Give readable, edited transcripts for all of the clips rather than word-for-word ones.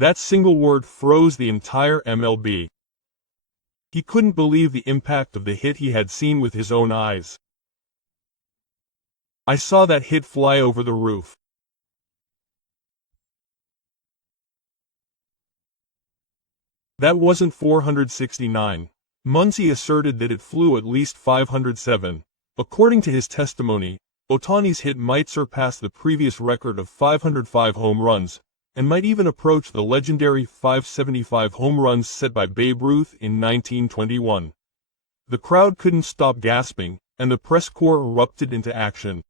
That single word froze the entire MLB. He couldn't believe the impact of the hit he had seen with his own eyes. "I saw that hit fly over the roof. That wasn't 469. Muncy asserted that it flew at least 507. According to his testimony, Ohtani's hit might surpass the previous record of 505 home runs, and might even approach the legendary 575 home runs set by Babe Ruth in 1921. The crowd couldn't stop gasping, and the press corps erupted into action.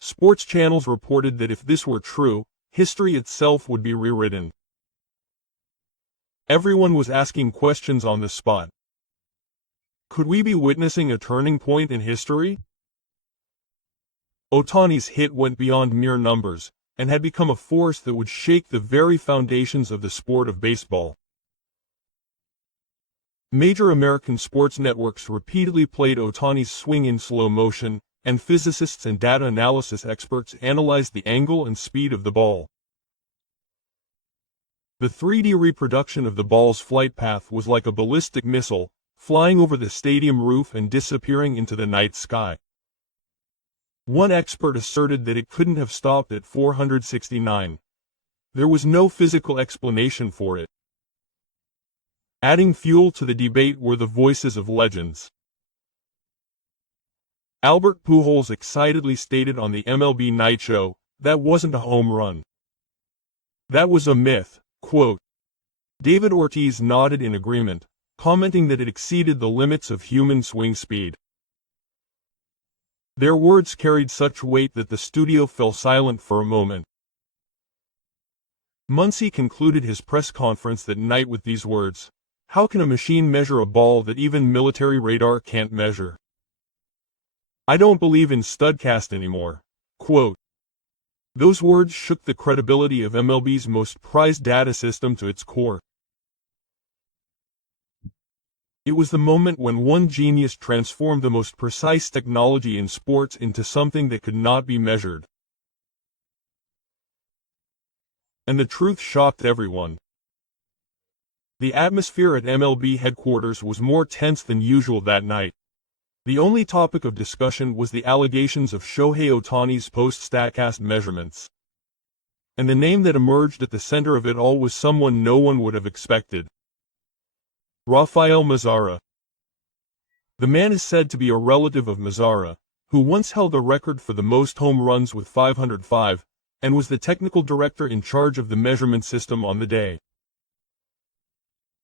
Sports channels reported that if this were true, history itself would be rewritten. Everyone was asking questions on the spot. Could we be witnessing a turning point in history? Ohtani's hit went beyond mere numbers, and had become a force that would shake the very foundations of the sport of baseball. Major American sports networks repeatedly played Ohtani's swing in slow motion, and physicists and data analysis experts analyzed the angle and speed of the ball. The 3D reproduction of the ball's flight path was like a ballistic missile, flying over the stadium roof and disappearing into the night sky. One expert asserted that it couldn't have stopped at 469. There was no physical explanation for it. Adding fuel to the debate were the voices of legends. Albert Pujols excitedly stated on the MLB Night Show, "That wasn't a home run. That was a myth." Quote. David Ortiz nodded in agreement, commenting that it exceeded the limits of human swing speed. Their words carried such weight that the studio fell silent for a moment. Muncy concluded his press conference that night with these words, "How can a machine measure a ball that even military radar can't measure? I don't believe in studcast anymore." Quote. Those words shook the credibility of MLB's most prized data system to its core. It was the moment when one genius transformed the most precise technology in sports into something that could not be measured. And the truth shocked everyone. The atmosphere at MLB headquarters was more tense than usual that night. The only topic of discussion was the allegations of Shohei Ohtani's post-StatCast measurements. And the name that emerged at the center of it all was someone no one would have expected. Rafael Mazara. The man is said to be a relative of Mazara, who once held the record for the most home runs with 505, and was the technical director in charge of the measurement system on the day.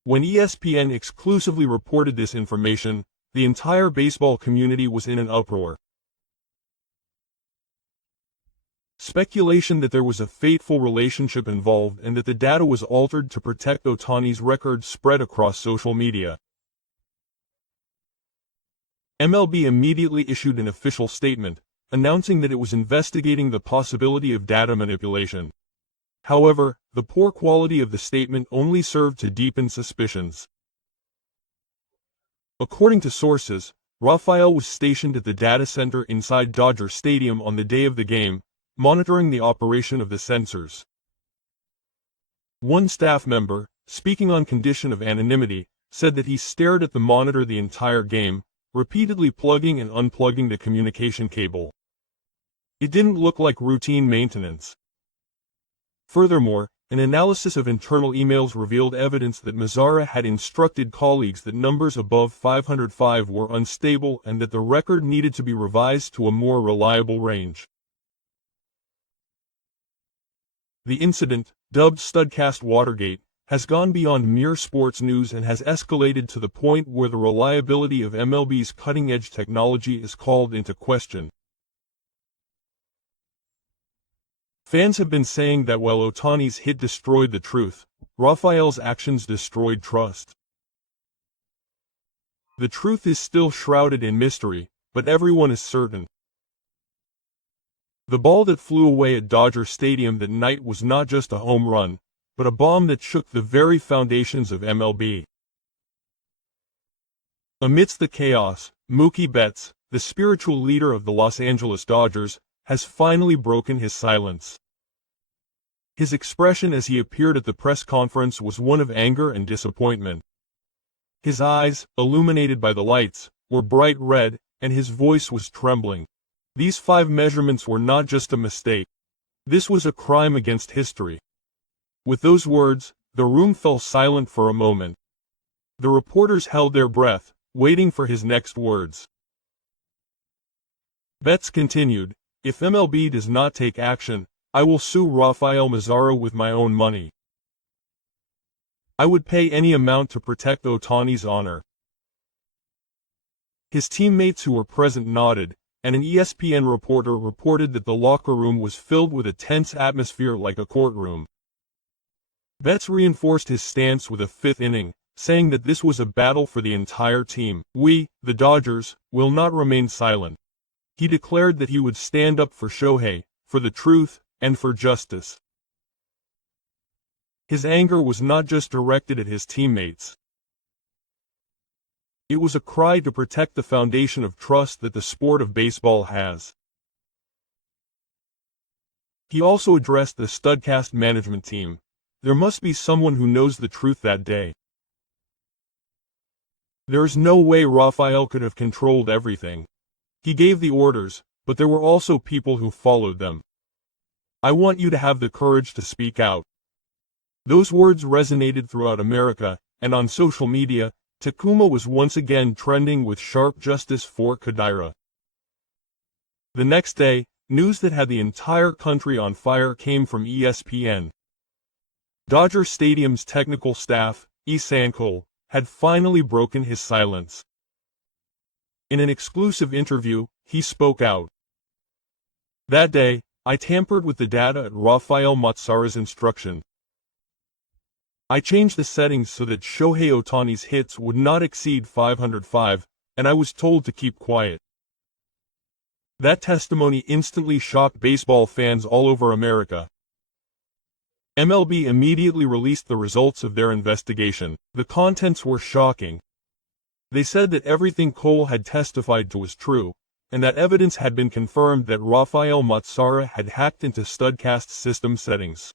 When ESPN exclusively reported this information, the entire baseball community was in an uproar. Speculation that there was a fateful relationship involved and that the data was altered to protect Ohtani's record spread across social media. MLB immediately issued an official statement, announcing that it was investigating the possibility of data manipulation. However, the poor quality of the statement only served to deepen suspicions. According to sources, Rafael was stationed at the data center inside Dodger Stadium on the day of the game, monitoring the operation of the sensors. One staff member, speaking on condition of anonymity, said that he stared at the monitor the entire game, repeatedly plugging and unplugging the communication cable. It didn't look like routine maintenance. Furthermore, an analysis of internal emails revealed evidence that Mazara had instructed colleagues that numbers above 505 were unstable and that the record needed to be revised to a more reliable range. The incident, dubbed Studcast Watergate, has gone beyond mere sports news and has escalated to the point where the reliability of MLB's cutting-edge technology is called into question. Fans have been saying that while Ohtani's hit destroyed the truth, Rafael's actions destroyed trust. The truth is still shrouded in mystery, but everyone is certain. The ball that flew away at Dodger Stadium that night was not just a home run, but a bomb that shook the very foundations of MLB. Amidst the chaos, Mookie Betts, the spiritual leader of the Los Angeles Dodgers, has finally broken his silence. His expression as he appeared at the press conference was one of anger and disappointment. His eyes, illuminated by the lights, were bright red, and his voice was trembling. These 5 measurements were not just a mistake. This was a crime against history. With those words, the room fell silent for a moment. The reporters held their breath, waiting for his next words. Betts continued, "If MLB does not take action, I will sue Rafael Mazara with my own money. I would pay any amount to protect Ohtani's honor." His teammates who were present nodded, and an ESPN reporter reported that the locker room was filled with a tense atmosphere like a courtroom. Betts reinforced his stance with a 5th inning, saying that this was a battle for the entire team. "We, the Dodgers, will not remain silent." He declared that he would stand up for Shohei, for the truth, and for justice. His anger was not just directed at his teammates. It was a cry to protect the foundation of trust that the sport of baseball has. He also addressed the Studcast management team. There must be someone who knows the truth that day. There is no way Rafael could have controlled everything. He gave the orders, but there were also people who followed them. I want you to have the courage to speak out. Those words resonated throughout America, and on social media, Takuma was once again trending with sharp justice for Kodaira. The next day, news that had the entire country on fire came from ESPN. Dodger Stadium's technical staff, Isanko, had finally broken his silence. In an exclusive interview, he spoke out. "That day, I tampered with the data at Rafael Mazara's instruction. I changed the settings so that Shohei Ohtani's hits would not exceed 505, and I was told to keep quiet." That testimony instantly shocked baseball fans all over America. MLB immediately released the results of their investigation. The contents were shocking. They said that everything Cole had testified to was true, and that evidence had been confirmed that Rafael Mazara had hacked into Studcast's system settings.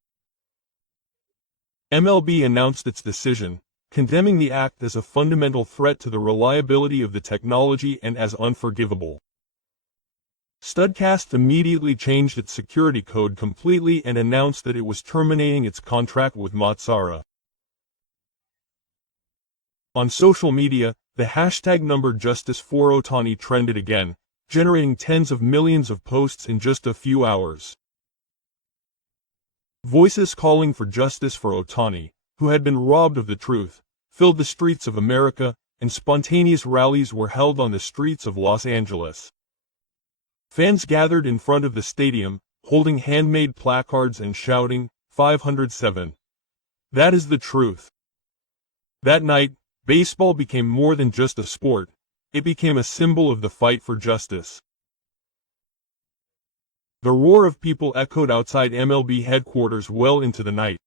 MLB announced its decision, condemning the act as a fundamental threat to the reliability of the technology and as unforgivable. Studcast immediately changed its security code completely and announced that it was terminating its contract with Mazara. On social media, the hashtag #JusticeForOhtani trended again, generating tens of millions of posts in just a few hours. Voices calling for justice for Ohtani, who had been robbed of the truth, filled the streets of America, and spontaneous rallies were held on the streets of Los Angeles. Fans gathered in front of the stadium, holding handmade placards and shouting, 507. That is the truth. That night, baseball became more than just a sport, it became a symbol of the fight for justice. The roar of people echoed outside MLB headquarters well into the night.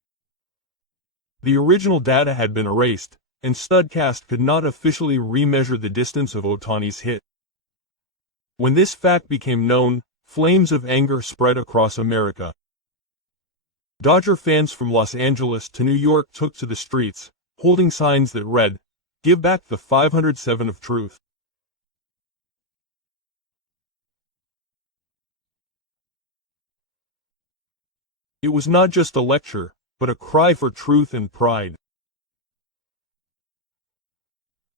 The original data had been erased, and Studcast could not officially remeasure the distance of Ohtani's hit. When this fact became known, flames of anger spread across America. Dodger fans from Los Angeles to New York took to the streets, holding signs that read, "Give back the 507 of truth." It was not just a lecture, but a cry for truth and pride.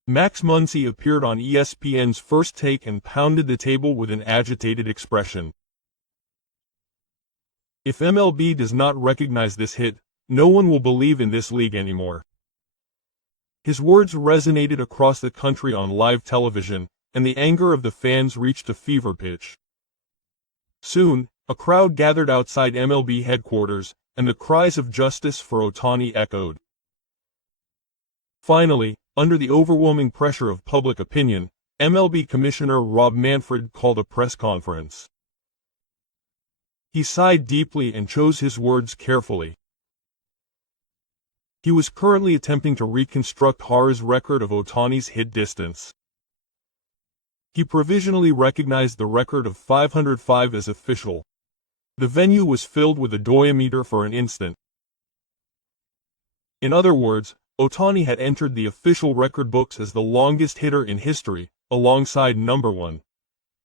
Max Muncy appeared on ESPN's First Take and pounded the table with an agitated expression. If MLB does not recognize this hit, no one will believe in this league anymore. His words resonated across the country on live television, and the anger of the fans reached a fever pitch. Soon, a crowd gathered outside MLB headquarters, and the cries of justice for Ohtani echoed. Finally, under the overwhelming pressure of public opinion, MLB Commissioner Rob Manfred called a press conference. He sighed deeply and chose his words carefully. He was currently attempting to reconstruct Hara's record of Ohtani's hit distance. He provisionally recognized the record of 505 as official. The venue was filled with a diameter for an instant. In other words, Ohtani had entered the official record books as the longest hitter in history, alongside number 1.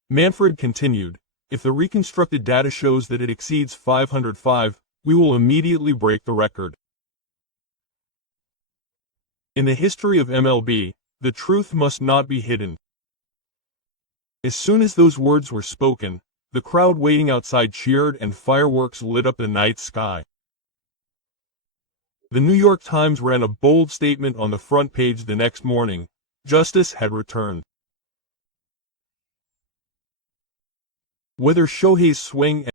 Manfred continued, "If the reconstructed data shows that it exceeds 505, we will immediately break the record." In the history of MLB, the truth must not be hidden. As soon as those words were spoken, the crowd waiting outside cheered and fireworks lit up the night sky. The New York Times ran a bold statement on the front page the next morning: "Justice had returned." Whether Shohei's swing